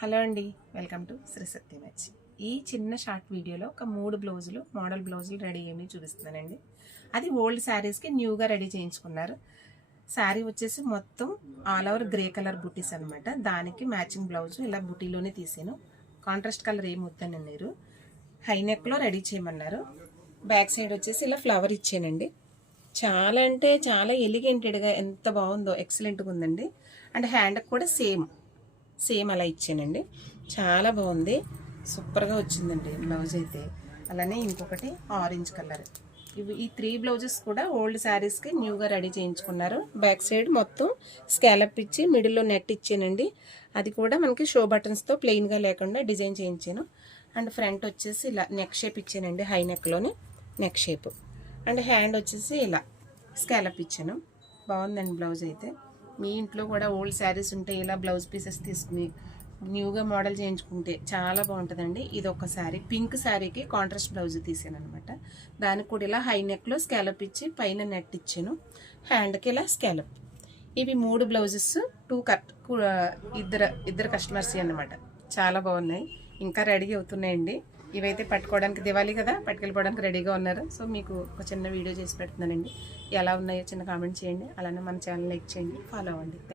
Hello అండి, welcome to Sri Satya match. ఈ చిన్న షార్ట్ వీడియోలో ఒక 3 బ్లౌజులు మోడల్ బ్లౌజులు రెడీ అయ్యి చూపిస్తున్నానండి. అది ఓల్డ్ శారీస్కి న్యూగా రెడీ చేయించుకున్నారు. శారీ వచ్చేసి మొత్తం ఆల్ ఓవర్ గ్రే కలర్ బుటీస్ అనమాట. దానికి మ్యాచింగ్ బ్లౌజు ఇలా బుటీలోనే తీసాను. కాంట్రాస్ట్ కలర్ ఏం వద్దనన్నారు. హై నెక్లో రెడీ చేయమన్నారు. బ్యాక్ సైడ్ వచ్చేసి ఇలా ఫ్లవర్ ఇచ్చానండి. చాలా అంటే చాలా ఎలిగెంటెడ్గా ఎంత బాగుందో, ఎక్సలెంట్గా ఉందండి. అండ్ హ్యాండ్కి కూడా సేమ్ అలా ఇచ్చానండి. చాలా బాగుంది, సూపర్గా వచ్చిందండి బ్లౌజ్ అయితే. అలానే ఇంకొకటి ఆరెంజ్ కలర్. ఈ 3 బ్లౌజెస్ కూడా ఓల్డ్ శారీస్కి న్యూగా రెడీ చేయించుకున్నారు. బ్యాక్ సైడ్ మొత్తం స్కాలప్ ఇచ్చి మిడిల్లో నెట్ ఇచ్చానండి. అది కూడా మనకి షో బటన్స్తో ప్లెయిన్గా లేకుండా డిజైన్ చేయించాను. అండ్ ఫ్రంట్ వచ్చేసి ఇలా నెక్ షేప్ ఇచ్చానండి, హై నెక్లోనే నెక్ షేప్. అండ్ హ్యాండ్ వచ్చేసి ఇలా స్కాలప్ ఇచ్చాను. బాగుందండి బ్లౌజ్ అయితే. మీ ఇంట్లో కూడా ఓల్డ్ శారీస్ ఉంటే ఇలా బ్లౌజ్ పీసెస్ తీసుకుని న్యూగా మోడల్ చేయించుకుంటే చాలా బాగుంటుందండి. ఇది ఒక శారీ, పింక్ శారీకి కాంట్రాస్ట్ బ్లౌజ్ తీసాను అనమాట. దానికి కూడా ఇలా హై నెక్లో స్కాలప్ ఇచ్చి పైన నెట్ ఇచ్చాను. హ్యాండ్కి ఇలా స్కాలప్. ఇవి 3 బ్లౌజెస్, 2 ఇద్దరు కస్టమర్స్ అన్నమాట. చాలా బాగున్నాయి, ఇంకా రెడీ అవుతున్నాయండి. ఇవైతే పట్టుకోవడానికి దివాలి కదా, పట్టుకెళ్ళిపోవడానికి రెడీగా ఉన్నారు. సో మీకు ఒక చిన్న వీడియో చేసి పెడుతున్నానండి. ఎలా ఉన్నాయో చిన్న కామెంట్ చేయండి. అలానే మన ఛానల్ లైక్ చేయండి, ఫాలో అవ్వండి.